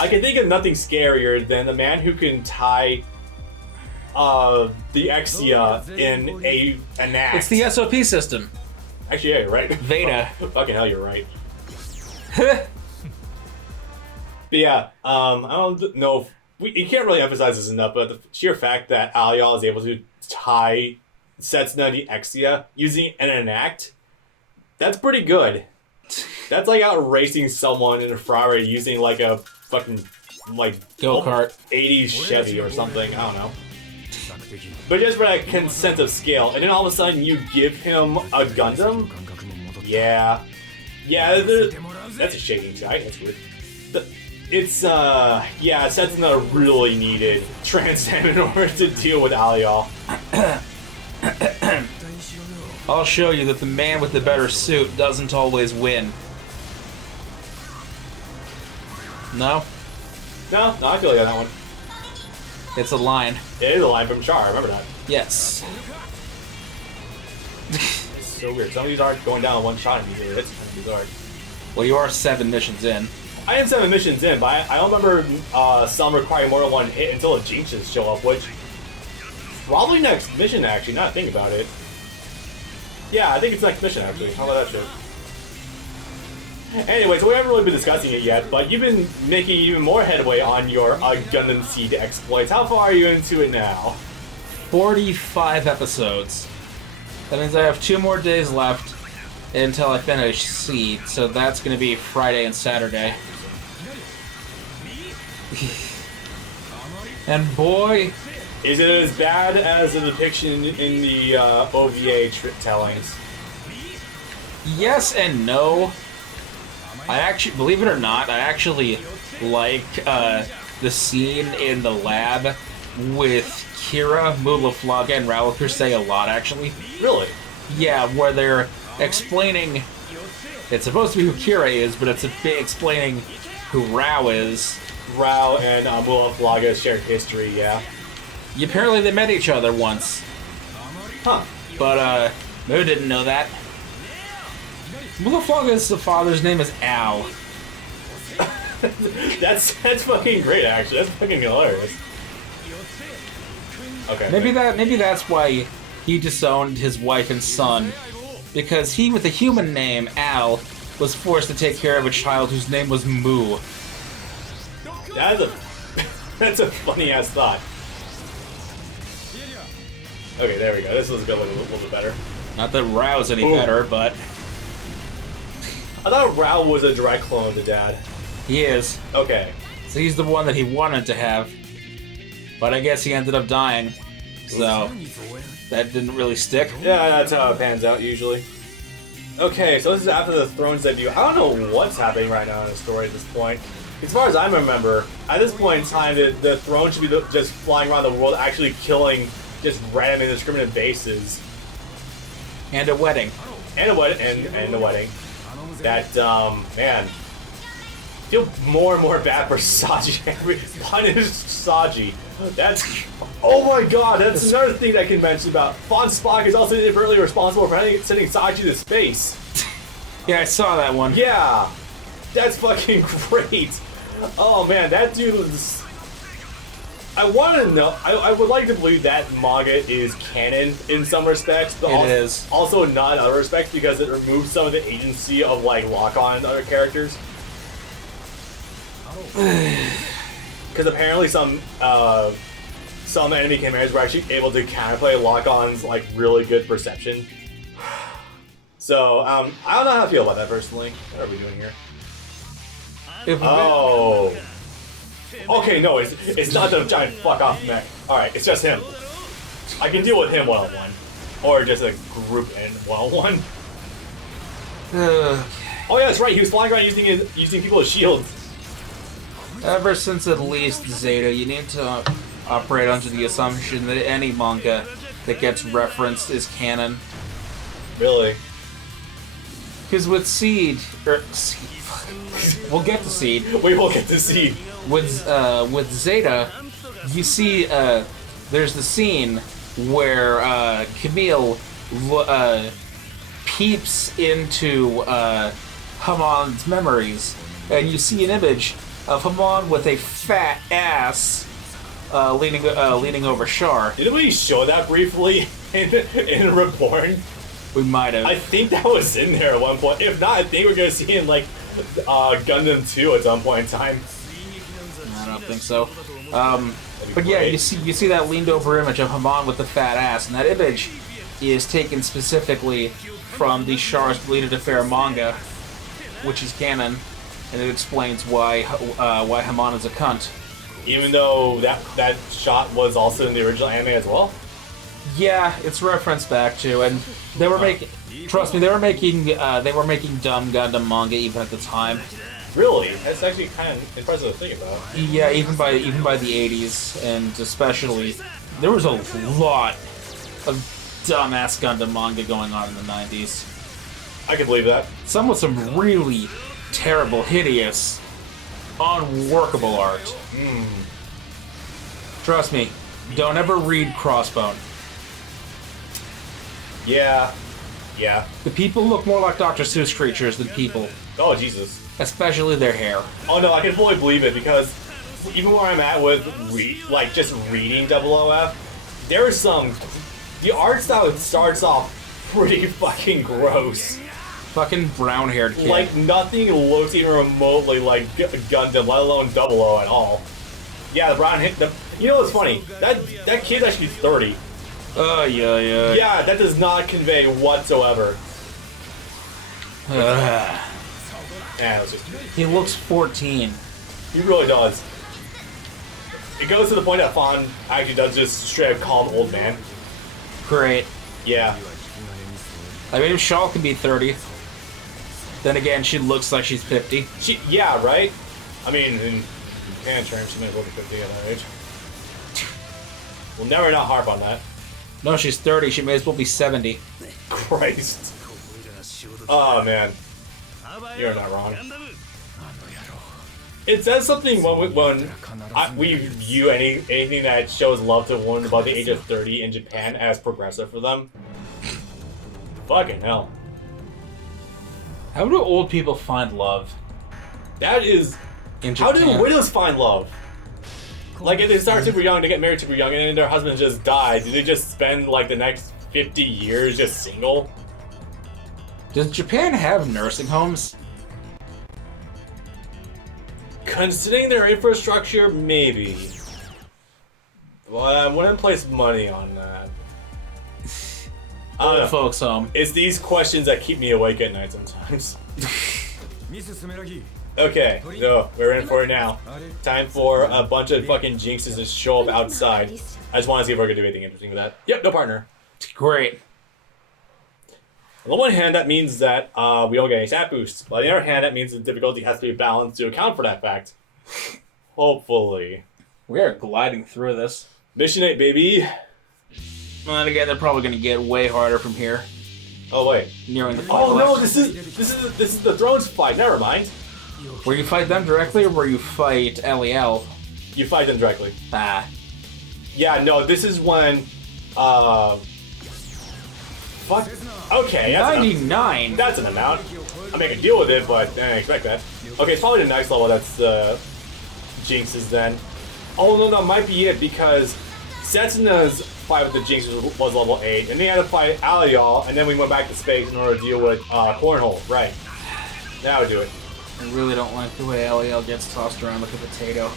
I can think of nothing scarier than the man who can tie the Exia in an act. It's the SOP system. Actually, yeah, you're right. Veda. Fucking hell, you're right. But yeah, I don't know if you can't really emphasize this enough, but the sheer fact that Alial is able to tie Setsuna the Exia using an act, that's pretty good. That's like out racing someone in a Ferrari using like a fucking go-kart 80s Chevy or something. I don't know. But just for that sense of scale, and then all of a sudden you give him a Gundam. Yeah, that's a shaking shot. That's weird. Setsuna really needed Transcend in order to deal with Alial. I'll show you that the man with the better suit doesn't always win. No? No, I feel like that one. It's a line. It is a line from Char, I remember that. Yes. It's so weird. Some of these aren't going down in one shot immediately. It's kind of bizarre. Well, you are 7 missions in. I am 7 missions in, but I don't remember some requiring more than one hit until the Jinxes show up, which probably next mission, actually, now that I think about it. Yeah, I think it's next mission, actually. How about that shit? Anyway, so we haven't really been discussing it yet, but you've been making even more headway on your Gundam Seed exploits. How far are you into it now? 45 episodes. That means I have 2 more days left until I finish Seed, so that's going to be Friday and Saturday. And boy... Is it as bad as the depiction in the OVA tellings? Yes and no. I actually, believe it or not, I actually like the scene in the lab with Kira, Mulaflaga, and Raul Crusade a lot, actually. Really? Yeah, where they're explaining... It's supposed to be who Kira is, but it's explaining who Rao is. Rao and Mulaflaga shared history, yeah. Apparently they met each other once. Huh. But, Mo didn't know that. Mulaflaga's father's name is Al. that's fucking great, actually. That's fucking hilarious. Okay. Maybe that's why he disowned his wife and son, because he, with a human name, Al, was forced to take care of a child whose name was Moo. That's a funny ass thought. Okay, there we go. This was a little bit better. Not that Rao's any better, but I thought Rao was a direct clone of the dad. he is. Okay. So he's the one that he wanted to have, but I guess he ended up dying. So that didn't really stick. Yeah, that's how it pans out usually. Okay, so this is after the Thrones debut. I don't know what's happening right now in the story at this point. As far as I remember, at this point in time, the Throne should be just flying around the world, actually killing just random indiscriminate bases. And a wedding. And a wedding. That, man. I feel more and more bad for Saji. Punish Saji. That's... Oh my god, that's another thing that I can mention about. Von Spock is also inadvertently responsible for sending Saji to space. Yeah, I saw that one. Yeah. That's fucking great. Oh man, that dude was... I want to know. I would like to believe that manga is canon in some respects, but also not in other respects because it removes some of the agency of like lock-on and other characters. Because apparently some enemy commanders were actually able to counterplay lock-on's like really good perception. So I don't know how I feel about that personally. What are we doing here? Oh. Okay, no, it's not the giant fuck off mech. Alright, it's just him. I can deal with him one-on-one. Or just a group in one-on-one. Oh yeah, that's right, he was flying around using people as shields. Ever since at least Zeta, you need to operate under the assumption that any manga that gets referenced is canon. Really? Because with Seed, we'll get to Seed. We will get to Seed. With Zeta, you see there's the scene where Camille peeps into Hamon's memories, and you see an image of Hamon with a fat ass leaning over Char. Didn't we show that briefly in Reborn? We might have. I think that was in there at one point. If not, I think we're gonna see it in like Gundam 2 at some point in time. I don't think so. But yeah, you see that leaned over image of Hamon with the fat ass, and that image is taken specifically from the Char's Bleeded Affair manga, which is canon, and it explains why Hamon is a cunt. Even though that shot was also in the original anime as well. Yeah, it's referenced back to, and they were making. Trust me, they were making dumb Gundam manga even at the time. Really? That's actually kind of impressive to think about. Yeah, even by the 80s, and especially, there was a lot of dumbass Gundam manga going on in the 90s. I can believe that. Some with some really terrible, hideous, unworkable art. Trust me, don't ever read Crossbone. Yeah. The people look more like Dr. Seuss creatures than people. Oh, Jesus. Especially their hair. Oh, no, I can fully believe it, because even where I'm at with, just reading Double OF, there is some... The art style starts off pretty fucking gross. Fucking brown-haired kid. Like, nothing looks even remotely like Gundam, let alone Double O at all. Yeah, the brown hair... You know what's funny? That kid's actually 30. Yeah. Yeah, that does not convey whatsoever. Yeah, it's just... He looks 14. He really does. It goes to the point that Fawn actually does just straight up call him old man. Great. Yeah. I mean, Shaw can be 30. Then again, she looks like she's 50. Yeah, right? I mean, in Japan terms, she may as well be 50 at that age. We'll never not harp on that. No, she's 30. She may as well be 70. Christ. Oh, man. You're not wrong. It says something when we view anything that shows love to women above the age of 30 in Japan as progressive for them. Fucking hell. How do old people find love? That is... In How Japan? do widows find love? Like, if they start super young, they get married super young, and then their husband just died, do they just spend, like, the next 50 years just single? Does Japan have nursing homes? Considering their infrastructure, maybe. Well, I wouldn't place money on that. I don't know. Folks home. It's these questions that keep me awake at night sometimes. Okay, so we're in for it now. Time for a bunch of fucking jinxes to show up outside. I just want to see if we're going to do anything interesting with that. Yep, no partner. Great. On the one hand, that means that we don't get any stat boosts. On the other hand, that means the difficulty has to be balanced to account for that fact. Hopefully. We are gliding through this. Mission 8, baby. And again, they're probably going to get way harder from here. Oh, wait. Nearing the final. Oh, no, this is the Thrones fight. Never mind. Where you fight them directly, or where you fight LEL? You fight them directly. Ah. Yeah, no, this is when, fuck. Okay, that's 99. That's an amount. I mean, I can deal with it, but I didn't expect that. Okay, it's probably the next level that's Jinxes then. Oh, no, that might be it, because Setsuna's fight with the Jinxes was level 8, and they had to fight Alial, and then we went back to space in order to deal with Cornhole. Right. Now we do it. I really don't like the way LEL gets tossed around like a potato.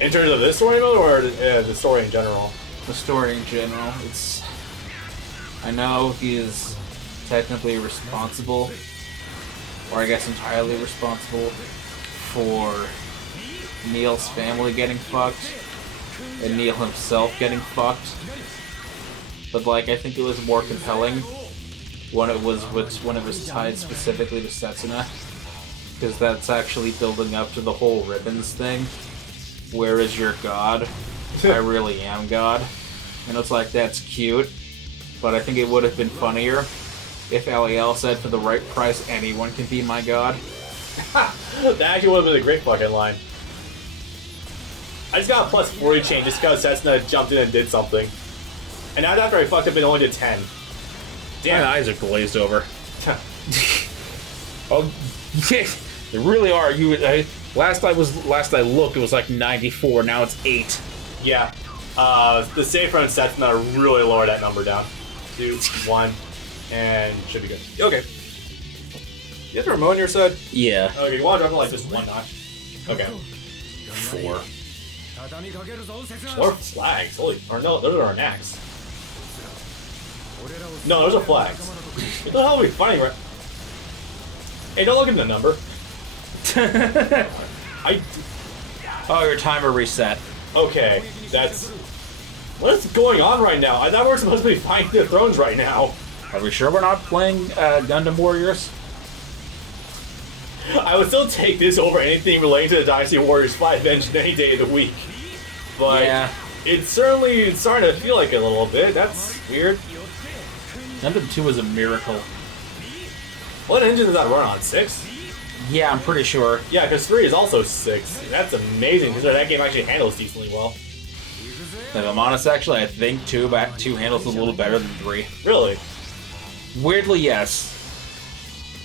In terms of this story mode, or the story in general? The story in general, it's... I know he is technically responsible, or I guess entirely responsible, for Neil's family getting fucked, and Neil himself getting fucked. But like, I think it was more compelling when it was tied specifically to Setsuna, because that's actually building up to the whole ribbons thing. Where is your god? I really am God. And it's like, that's cute, but I think it would have been funnier if LEL said, for the right price, anyone can be my god. That actually would have been a great fucking line. I just got a plus 40 chain just because Setsuna jumped in and did something. And now after I fucked up, it only did 10. Damn. My eyes are glazed over. Oh, They really are. Last I looked, it was like 94. Now it's 8. Yeah. The save front set's gonna really lower that number down. 2, 1, and should be good. Okay. You have the remote on your side? Yeah. Okay, you want to drop it like just 1 notch? Okay. 4. 4 flags. Holy, or no, those are our knacks. No, those are flags. What the hell are we fighting right? Hey, don't look at the number. Oh, your timer reset. Okay, that's... What is going on right now? I thought we were supposed to be fighting the thrones right now. Are we sure we're not playing Gundam Warriors? I would still take this over anything related to the Dynasty Warriors 5 engine any day of the week. But yeah. It's certainly starting to feel like it a little bit. That's weird. Gundam 2 is a miracle. What engine does that run on? 6? Yeah, I'm pretty sure. Yeah, because 3 is also 6. That's amazing, because that game actually handles decently well. If I'm honest, actually, I think 2 handles a little better than 3. Really? Weirdly, yes.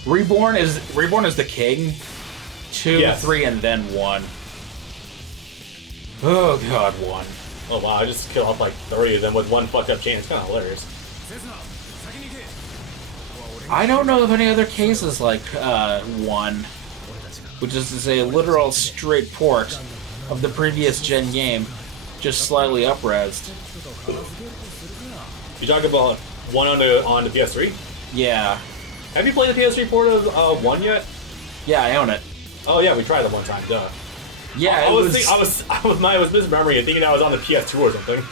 Reborn is the king. 2, Yes. 3, and then 1. Oh god, 1. Oh wow, I just killed off like 3 of them with one fucked up chain. It's kind of hilarious. I don't know of any other cases like 1, which is to say a literal straight port of the previous gen game, just slightly up-resed. You talk about 1 on the PS3? Yeah. Have you played the PS3 port of 1 yet? Yeah, I own it. Oh yeah, we tried that one time, duh. Yeah, I was misremembering it, thinking I was on the PS2 or something.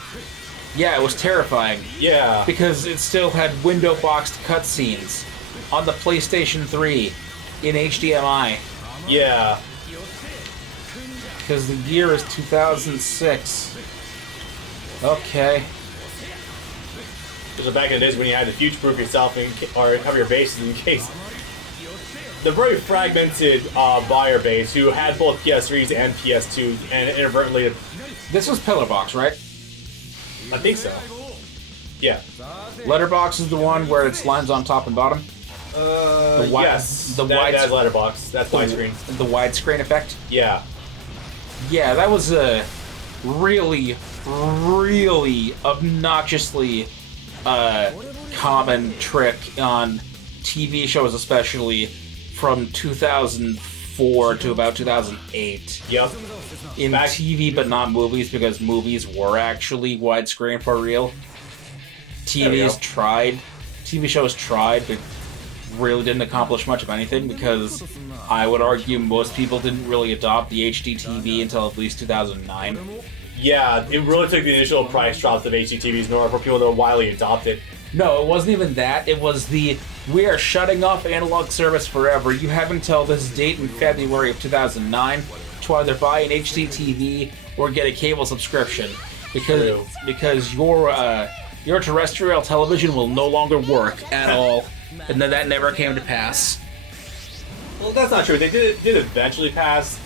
Yeah, it was terrifying. Yeah. Because it still had window-boxed cutscenes on the PlayStation 3 in HDMI. Yeah. Because the year is 2006. Okay. Because back in the days when you had to future-proof yourself or have your bases in case. The very fragmented buyer base who had both PS3s and PS2s and inadvertently... This was Pillarbox, right? I think so. Yeah. Letterbox is the one where it's lines on top and bottom? Yes. That's letterbox. That's widescreen. The widescreen effect? Yeah. Yeah, that was a really, really obnoxiously common trick on TV shows, especially from 2004 to about 2008. Yep. In TV, but not movies, because movies were actually widescreen for real. TV shows tried, but really didn't accomplish much of anything, because I would argue most people didn't really adopt the HD TV until at least 2009. Yeah, it really took the initial price drops of HD TVs in order for people to widely adopt it. No, it wasn't even that. It was we are shutting off analog service forever. You have until this date in February of 2009 to either buy an HD TV or get a cable subscription, because your terrestrial television will no longer work at all. And then that never came to pass. Well, that's not true. They did eventually pass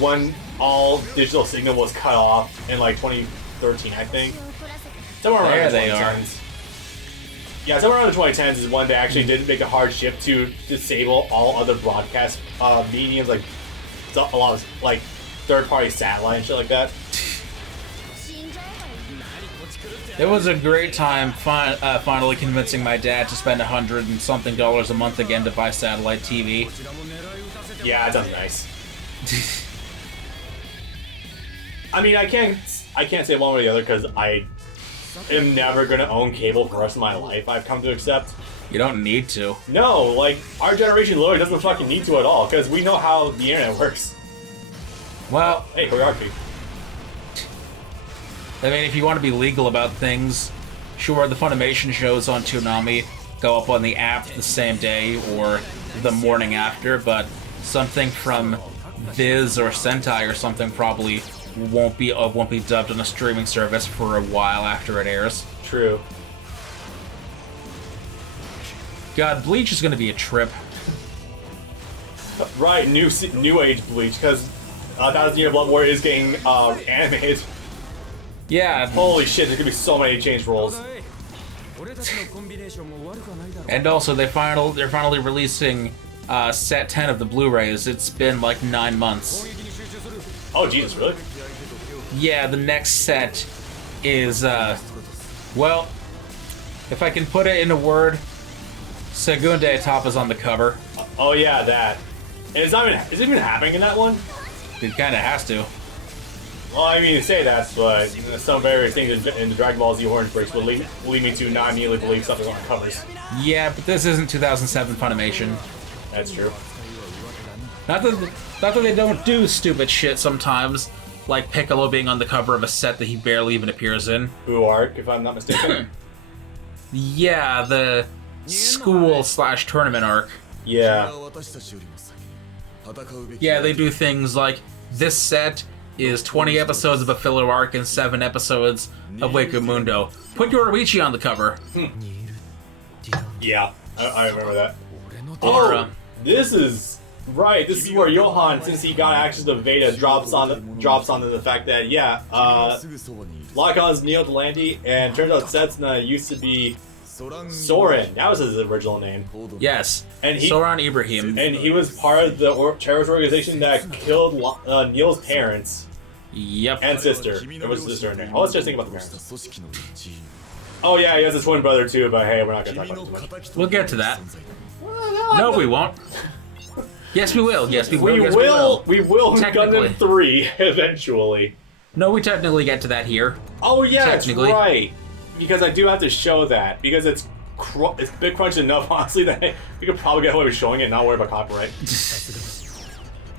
when all digital signal was cut off in like 2013, I think. Somewhere around there the 2010s. They are. Yeah, somewhere around the 2010s is when they actually did make a hard shift to disable all other broadcast mediums, like a lot of like third-party satellite and shit like that. It was a great time finally convincing my dad to spend $100 and something a month again to buy satellite TV. Yeah, that sounds nice. I mean, I can't say one way or the other because I am never gonna own cable for the rest of my life. I've come to accept. You don't need to. No, like our generation literally doesn't fucking need to at all because we know how the internet works. Well, hey, choreography. I mean, if you want to be legal about things, sure, the Funimation shows on Toonami go up on the app the same day or the morning after, but something from Viz or Sentai or something probably won't be dubbed on a streaming service for a while after it airs. True. God, Bleach is going to be a trip. Right, new age Bleach, because 1,000 Year Blood War is getting animated. Yeah. Holy shit, there's gonna be so many change roles. And also, they're finally releasing set 10 of the Blu-rays. It's been like 9 months. Oh, Jesus, really? Yeah, the next set is, well, if I can put it in a word, Segunde Etapa's on the cover. Oh, yeah, that. And is it even happening in that one? It kind of has to. Well, I mean, you say that, but some various things in the Dragon Ball Z Orange Breaks would lead me to not immediately believe something on the covers. Yeah, but this isn't 2007 Funimation. That's true. Not that they don't do stupid shit sometimes, like Piccolo being on the cover of a set that he barely even appears in. Who arc, if I'm not mistaken? Yeah, the school/tournament arc. Yeah. Yeah, they do things like this set is 20 episodes of a filler arc and 7 episodes of Wake Mundo. Put Yoruichi on the cover. Yeah, I remember that. Or, Oh, this is right. This is where Johan, since he got access to Veda, drops onto the fact that Lycon's Neo Delandi, and turns out Setsuna used to be Soren. That was his original name. yes, And he Soran Ibrahim. and he was part of the terrorist organization that killed Neil's parents Yep. and sister. There was a sister in there. Oh, let's just think about the parents. Oh yeah, he has a twin brother too, but hey, we're not gonna talk about it too much. We'll get to that. No, we won't. Yes, we will. Yes, we will. We Yes, will. We will. Technically. Gundam 3 eventually. No, we technically get to that here. Oh yeah, that's Technically. right. Because I do have to show that because it's big crunch enough, honestly, that we could probably get away with showing it and not worry about copyright.